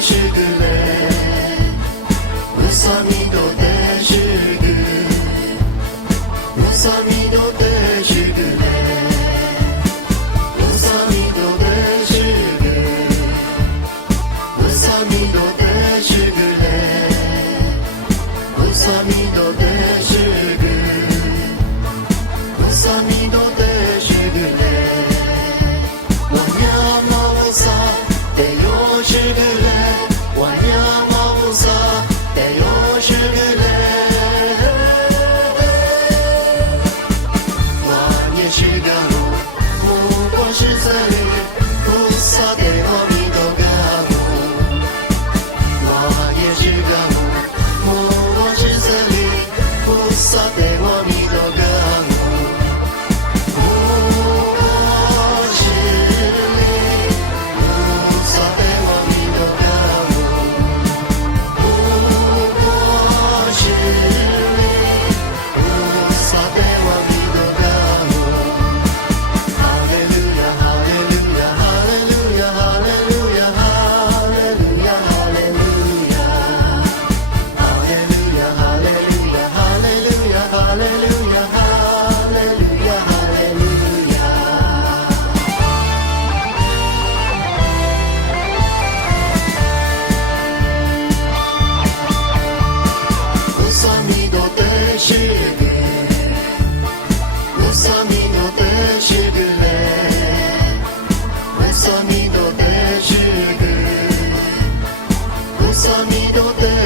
是个嘞，无萨米多的是个，无萨米多的是个嘞，无萨米多的是个，无萨米多的是个嘞，无萨米多的是个，无萨米多的是个嘞，我呀嘛无萨。得有是个嘞，我呀嘛不撒，得有是个嘞，我也是个木，不过是这里，不撒得我米都个木，我也是个木，不过是这里，不撒得我米都个木。是个，无萨米多的是个嘞，无萨米多的是个，无萨米多的。